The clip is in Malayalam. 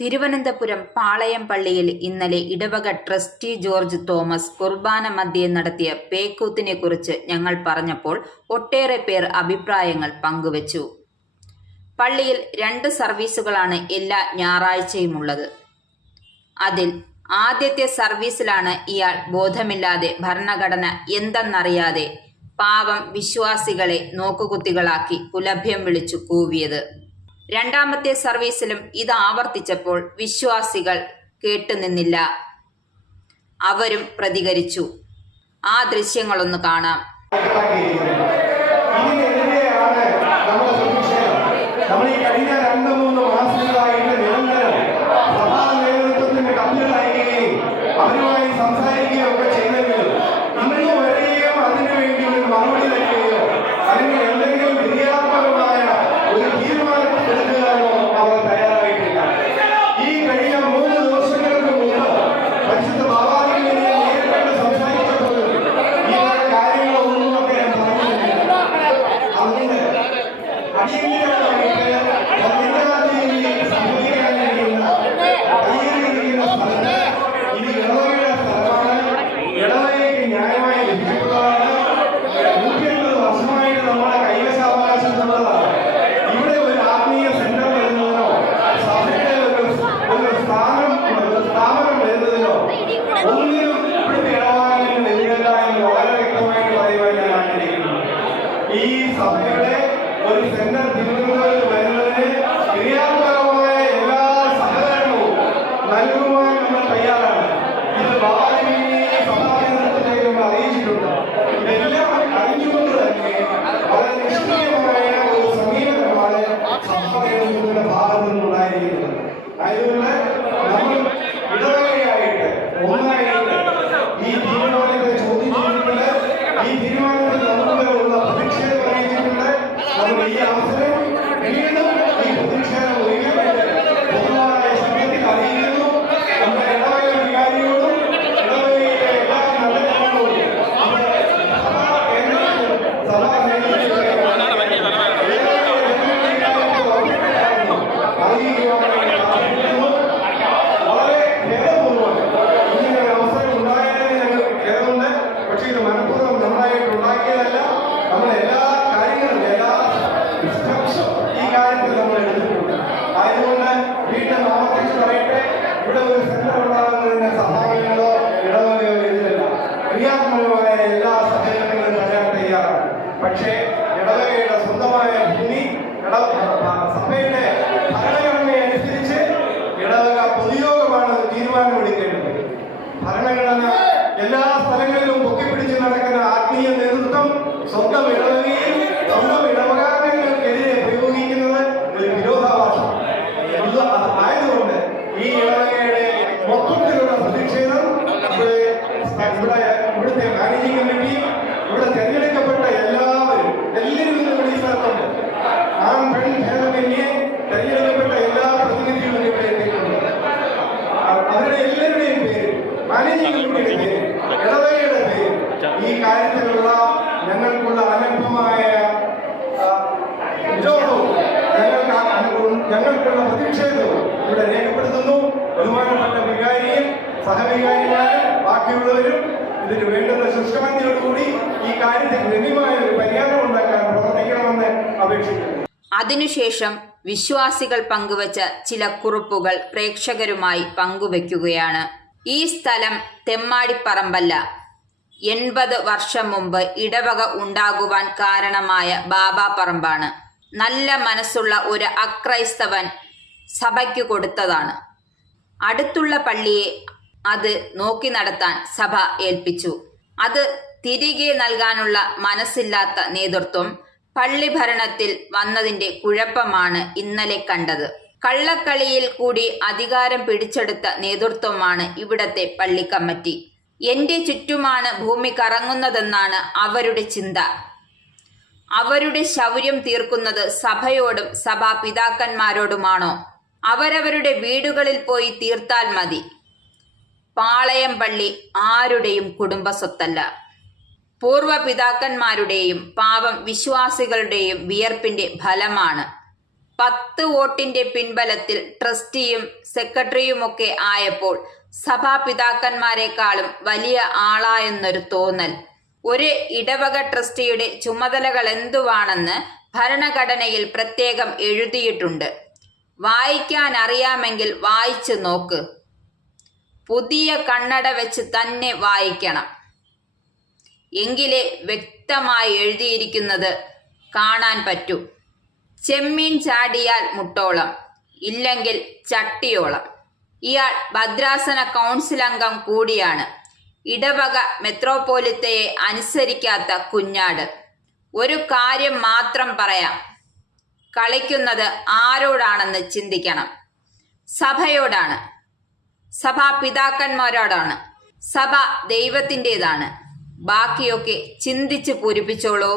തിരുവനന്തപുരം പാളയം പള്ളിയിൽ ഇന്നലെ ഇടവക ട്രസ്റ്റി ജോർജ് തോമസ് കുർബാന മധ്യേ നടത്തിയ പേക്കൂത്തിനെക്കുറിച്ച് ഞങ്ങൾ പറഞ്ഞപ്പോൾ ഒട്ടേറെ പേർ അഭിപ്രായങ്ങൾ പങ്കുവച്ചു. പള്ളിയിൽ 2 സർവീസുകളാണ് എല്ലാ ഞായറാഴ്ചയുമുള്ളത്. അതിൽ ആദ്യത്തെ സർവീസിലാണ് ഇയാൾ ബോധമില്ലാതെ ഭരണഘടന എന്തെന്നറിയാതെ പാവം വിശ്വാസികളെ നോക്കുകുത്തികളാക്കി പുലഭ്യം വിളിച്ചു കൂവിയത്. രണ്ടാമത്തെ സർവീസിലും ഇത് ആവർത്തിച്ചപ്പോൾ വിശ്വാസികൾ കേട്ടുനിന്നില്ല. അവരും പ്രതികരിച്ചു. ആ ദൃശ്യങ്ങളൊന്ന് കാണാം. സംസാരിക്കുകയൊക്കെ ചെയ്തെങ്കിലും ഇന്ന് വരെയും അതിനുവേണ്ടി ഒരു മറുപടി തരികയോ അല്ലെങ്കിൽ എന്തെങ്കിലും ക്രിയാത്മകമായ ഒരു തീരുമാനമെടുക്കാനോ അവർ തയ്യാറായിട്ടില്ല. ഈ കഴിഞ്ഞ 3 ദിവസങ്ങൾക്ക് മുമ്പ് പരിശുദ്ധ ബാബാജിയെ നേരിട്ട് സംസാരിച്ചപ്പോൾ ഈ കാര്യങ്ങളൊന്നും ഒക്കെ ഞാൻ പറഞ്ഞിട്ടില്ല. അതുകൊണ്ട് അടിയന്തരമായിട്ട് സംഭവിക്കാൻ കഴിയുന്ന കയ്യിലിരിക്കുന്ന സ്ഥലത്ത് ഇത് ഇടവകയുടെ സ്ഥലമാണ്. ഇടവകയ്ക്ക് ന്യായമായി ലഭിക്കുന്നതാണ്. 180 വർഷമായിട്ട് നമ്മുടെ കൈവശാവകാശമുള്ളതാണ്. ഇവിടെ ഒരു ആത്മീയ സെന്റർ വരുന്നതിനോ സഭയുടെ ഒരു സ്ഥാപനം വരുന്നതിനോ ഒന്നിനും ഇവിടുത്തെ ഇടവകാലങ്ങൾ എതിരല്ല എന്ന് വളരെ വ്യക്തമായിട്ട് പറയുവാൻ ഞാൻ ആഗ്രഹിക്കുന്നു. ഈ സഭയുടെ ഒരു സെന്റർ തിരുവനന്തപുരത്ത് വരുന്നതിന് ക്രിയാത്മകമായ എല്ലാ സഹകരണവും നൽകുവാൻ നമ്മൾ തയ്യാറാണ്. ഇത് സഭാനേതൃത്വത്തെ നമ്മൾ അറിയിച്ചിട്ടുണ്ട്. ഇതെല്ലാം അറിഞ്ഞുകൊണ്ട് തന്നെ വളരെ നിഷ്ക്രിയമായ ഒരു സമീപനമാണ് സഭാനേതൃത്വത്തിന്റെ ഭാഗത്തു നിന്നുണ്ടായിരിക്കുന്നത്. അതുകൊണ്ട് നമ്മൾ ഇടവകയായിട്ട് ഒന്നായിട്ട് ഈ തീരുമാനത്തെ ചോദ്യം ചെയ്തിട്ടുണ്ട്. ഈ തീരുമാനത്തിൽ നമുക്കുള്ള പ്രതിഷേധം അറിയിച്ചിട്ടുണ്ട്. നമ്മൾ ഈ അവസരം വീണ്ടും ഈ പ്രതിഷേധം ഒഴികെയായിട്ട് പൊതുവായ സമയത്തിൽ അറിയിക്കുന്നു. നമ്മുടെ ഇടവക വികാരിയോടും ഇടവകയിലെ എല്ലാ നടപടികളോടും സഭാ വളരെ ഭേദപൂർവ്വം ഇങ്ങനെ ഒരു അവസരം ഉണ്ടായതിന് ഞങ്ങൾ ഖേദമുണ്ട്. പക്ഷേ ഇത് മനഃപൂർവ്വം നമ്മളായിട്ട് ഉണ്ടാക്കിയതല്ല. നമ്മൾ എല്ലാ കാര്യങ്ങളും ഈ കാര്യത്തിൽ നമ്മൾ എടുത്തിട്ടുണ്ട്. ആയതുകൊണ്ട് വീണ്ടും ആവർത്തിച്ച് പറയട്ടെ, ഇവിടെ ഒരു സെന്റർ ഉണ്ടാകുന്നതിന് സഹായങ്ങളോ ഇടവകയോ ഇതിലല്ല. ക്രിയാത്മകമായ എല്ലാ സഹായങ്ങളും തരാൻ തയ്യാറാണ്. പക്ഷേ ഇടവകയുടെ സ്വന്തമായ ഭൂമി സഭയുടെ ഭരണഘടനയനുസരിച്ച് ഇടവക പൊതുയോഗമാണ് തീരുമാനമെടുക്കേണ്ടത്. ഭരണഘടന എല്ലാ സ്ഥലങ്ങളിലും പൊക്കിപ്പിടിച്ച് നടക്കുന്ന ആത്മീയ നേതൃത്വം സ്വന്തം ഇടവകയിൽ സ്വന്തം ഇടവകാംഗങ്ങൾക്കെതിരെ പ്രയോഗിക്കുന്നത് ഒരു വിരോധാഭാസം. ആയതുകൊണ്ട് ഈ ഇടവകയുടെ മൊത്തത്തിലുള്ള പ്രതിഷേധം ഇവിടുത്തെ മാനേജിംഗ് കമ്മിറ്റിയും ഇവിടെ തെരഞ്ഞെടുക്കപ്പെട്ട എല്ലാവരും ഇവിടെ ഈ സ്ഥലത്തുണ്ട്. ആൺ പെൺ ഭേദമന്യേ തെരഞ്ഞെടുക്കപ്പെട്ട എല്ലാ പ്രതിനിധികളും ഇവിടെ എത്തിയിട്ടുണ്ട്. അവരുടെ എല്ലാവരുടെയും പേര്, മാനേജിംഗ് കമ്മിറ്റിയുടെ പേര്, ഇടവകയുടെ പേര്, ഈ കാര്യത്തിലുള്ള ഞങ്ങൾക്കുള്ള അനർഹമായ വിരോധവും ഞങ്ങൾക്കുള്ള പ്രതിഷേധവും ഇവിടെ രേഖപ്പെടുത്തുന്നു. ബഹുമാനപ്പെട്ട വികാരിയും സഹവികാരിമാരും ബാക്കിയുള്ളവരും ഇതിന് വേണ്ടുന്ന ശുഷ്കാന്തിയോടുകൂടി ഈ കാര്യത്തിൽ ലഭ്യമായ ഒരു പരിഹാരം ഉണ്ടാക്കാൻ പ്രവർത്തിക്കണമെന്ന് അപേക്ഷിക്കുന്നു. അതിനുശേഷം വിശ്വാസികൾ പങ്കുവച്ച ചില കുറിപ്പുകൾ പ്രേക്ഷകരുമായി പങ്കുവെക്കുകയാണ്. ഈ സ്ഥലം തെമ്മാടിപ്പറമ്പല്ല. 80 വർഷം മുമ്പ് ഇടവക ഉണ്ടാകുവാൻ കാരണമായ ബാബാ പറമ്പാണ്. നല്ല മനസ്സുള്ള ഒരു അക്രൈസ്തവൻ സഭയ്ക്ക് കൊടുത്തതാണ്. അടുത്തുള്ള പള്ളിയെ അത് നോക്കി നടത്താൻ സഭ ഏൽപ്പിച്ചു. അത് തിരികെ നൽകാനുള്ള മനസ്സില്ലാത്ത നേതൃത്വം പള്ളി ഭരണത്തിൽ വന്നതിന്റെ കുഴപ്പമാണ് ഇന്നലെ കണ്ടത്. കള്ളക്കളിയിൽ കൂടി അധികാരം പിടിച്ചെടുത്ത നേതൃത്വമാണ് ഇവിടത്തെ പള്ളി കമ്മിറ്റി. എന്റെ ചുറ്റുമാണ് ഭൂമി കറങ്ങുന്നതെന്നാണ് അവരുടെ ചിന്ത. അവരുടെ ശൗര്യം തീർക്കുന്നത് സഭയോടും സഭാ പിതാക്കന്മാരോടുമാണോ? അവരവരുടെ വീടുകളിൽ പോയി തീർത്താൽ മതി. പാളയം പള്ളി ആരുടെയും കുടുംബ സ്വത്തല്ല. പൂർവ്വപിതാക്കന്മാരുടെയും പാവം വിശ്വാസികളുടെയും വിയർപ്പിന്റെ ഫലമാണ്. 10 വോട്ടിന്റെ പിൻബലത്തിൽ ട്രസ്റ്റിയും സെക്രട്ടറിയുമൊക്കെ ആയപ്പോൾ സഭാപിതാക്കന്മാരെക്കാളും വലിയ ആളായെന്നൊരു തോന്നൽ. ഒരു ഇടവക ട്രസ്റ്റിയുടെ ചുമതലകൾ എന്തുവാണെന്ന് ഭരണഘടനയിൽ പ്രത്യേകം എഴുതിയിട്ടുണ്ട്. വായിക്കാൻ അറിയാമെങ്കിൽ വായിച്ചു നോക്ക്. പുതിയ കണ്ണട വെച്ച് തന്നെ വായിക്കണം. എങ്കിലേ വ്യക്തമായി എഴുതിയിരിക്കുന്നത് കാണാൻ പറ്റൂ. ചെമ്മീൻ ചാടിയാൽ മുട്ടോളം, ഇല്ലെങ്കിൽ ചട്ടിയോളം. ഇയാൾ ഭദ്രാസന കൗൺസിൽ അംഗം കൂടിയാണ്. ഇടവക മെത്രോപോലിത്തയെ അനുസരിക്കാത്ത കുഞ്ഞാട്. ഒരു കാര്യം മാത്രം പറയാം, കളിക്കുന്നത് ആരോടാണെന്ന് ചിന്തിക്കണം. സഭയോടാണ്, സഭാപിതാക്കന്മാരോടാണ്. സഭ ദൈവത്തിൻ്റെതാണ്. ബാക്കിയൊക്കെ ചിന്തിച്ച് പൂരിപ്പിച്ചോളൂ.